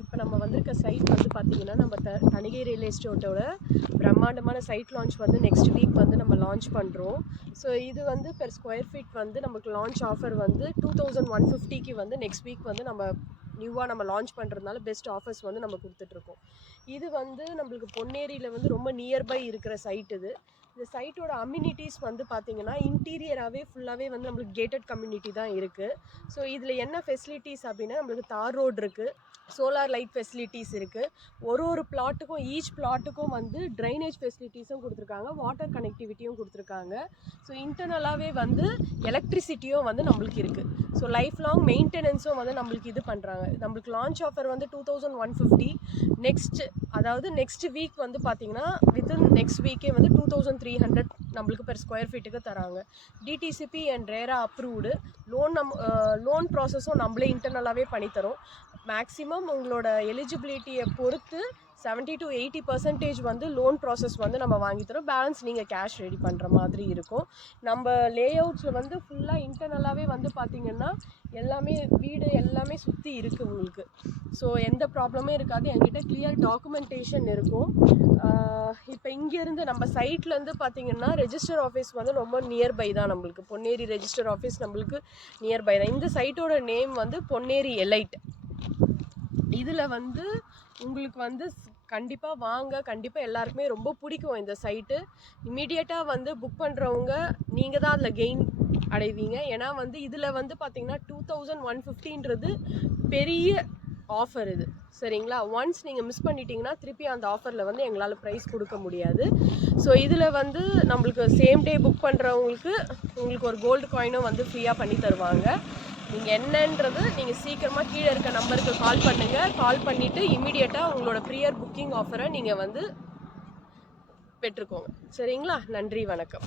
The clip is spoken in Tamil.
இப்போ நம்ம வந்திருக்க சைட் வந்து பார்த்திங்கன்னா நம்ம தணிகை ரியல் எஸ்டேட்டோட பிரம்மாண்டமான சைட் லான்ச் வந்து நெக்ஸ்ட் வீக் வந்து நம்ம லான்ச் பண்ணுறோம். ஸோ இது வந்து பெர் ஸ்கொயர் ஃபீட் வந்து நமக்கு லான்ச் ஆஃபர் வந்து 2150க்கு வந்து நெக்ஸ்ட் வீக் வந்து நம்ம நியூவாக நம்ம லான்ச் பண்ணுறதுனால பெஸ்ட் ஆஃபர்ஸ் வந்து நம்ம கொடுத்துட்ருக்கோம். இது வந்து நம்மளுக்கு பொன்னேரியில் வந்து ரொம்ப நியர்பை இருக்கிற சைட் இது. இந்த சைட்டோட அம்யூனிட்டிஸ் வந்து பார்த்திங்கன்னா இன்டீரியராகவே ஃபுல்லாகவே வந்து நம்மளுக்கு கேட்டட் கம்யூனிட்டி தான் இருக்குது. ஸோ இதில் என்ன ஃபெசிலிட்டிஸ் அப்படின்னா நம்மளுக்கு தார் ரோடு இருக்குது, சோலார் லைட் ஃபெசிலிட்டிஸ் இருக்குது, ஒரு பிளாட்டுக்கும் ஈச் பிளாட்டுக்கும் வந்து ட்ரைனேஜ் ஃபெசிலிட்டிஸும் கொடுத்துருக்காங்க, வாட்டர் கனெக்டிவிட்டியும் கொடுத்துருக்காங்க. ஸோ இன்டர்னலாகவே வந்து எலக்ட்ரிசிட்டியும் வந்து நம்மளுக்கு இருக்குது. ஸோ லைஃப் லாங் மெயின்டெனன்ஸும் வந்து நம்மளுக்கு இது பண்ணுறாங்க. நம்மளுக்கு லான்ச் ஆஃபர் வந்து 2150. நெக்ஸ்ட் வீக் வந்து பார்த்திங்கன்னா வித்தின் நெக்ஸ்ட் வீக்கே வந்து 2300 நம்மளுக்கு பெர் ஸ்கொயர் ஃபீட்டுக்கு தராங்க. DTCP and RERA approved. Loan ப்ராசஸும் நம்மளே இன்டர்னலாகவே பண்ணித்தரோம். மேக்ஸிமம் உங்களோட எலிஜிபிலிட்டியை பொறுத்து 70 to 80% வந்து லோன் ப்ராசஸ் வந்து நம்ம வாங்கித்தரோம். பேலன்ஸ் நீங்கள் கேஷ் ரெடி பண்ணுற மாதிரி இருக்கும். நம்ம லேஅவுட்ஸில் வந்து ஃபுல்லாக இன்டர்னலாகவே வந்து பார்த்திங்கன்னா எல்லாமே வீடு எல்லாமே சுற்றி இருக்குது உங்களுக்கு. ஸோ எந்த ப்ராப்ளமே இருக்காது. என்கிட்ட கிளியர் டாக்குமெண்டேஷன் இருக்கும். இப்போ இங்கேருந்து நம்ம சைட்லேருந்து பார்த்திங்கன்னா ரெஜிஸ்டர் ஆஃபீஸ் வந்து ரொம்ப நியர்பை தான் நம்மளுக்கு. பொன்னேரி ரெஜிஸ்டர் ஆஃபீஸ் நம்மளுக்கு நியர்பை தான். இந்த சைட்டோட நேம் வந்து பொன்னேரி எலைட். இதில் வந்து உங்களுக்கு வந்து கண்டிப்பாக வாங்க, கண்டிப்பாக எல்லாருக்குமே ரொம்ப பிடிக்கும் இந்த சைட்டு. இமீடியட்டாக வந்து புக் பண்ணுறவங்க நீங்கள் தான் அதில் கெயின் அடைவீங்க. ஏன்னா வந்து இதில் வந்து பார்த்திங்கன்னா 2150ன்றது பெரிய ஆஃபர் இது, சரிங்களா? ஒன்ஸ் நீங்கள் மிஸ் பண்ணிட்டீங்கன்னா திருப்பி அந்த ஆஃபரில் வந்து எங்களால் ப்ரைஸ் கொடுக்க முடியாது. ஸோ இதில் வந்து நம்மளுக்கு சேம் டே புக் பண்ணுறவங்களுக்கு உங்களுக்கு ஒரு கோல்டு காயினும் வந்து ஃப்ரீயாக பண்ணி தருவாங்க. நீங்கள் என்னன்றது நீங்கள் சீக்கிரமாக கீழே இருக்க நம்பருக்கு கால் பண்ணுங்கள். கால் பண்ணிவிட்டு இமீடியட்டாக உங்களோட ப்ரியர் புக்கிங் ஆஃபரை நீங்கள் வந்து பெற்றுக்கோங்க, சரிங்களா? நன்றி, வணக்கம்.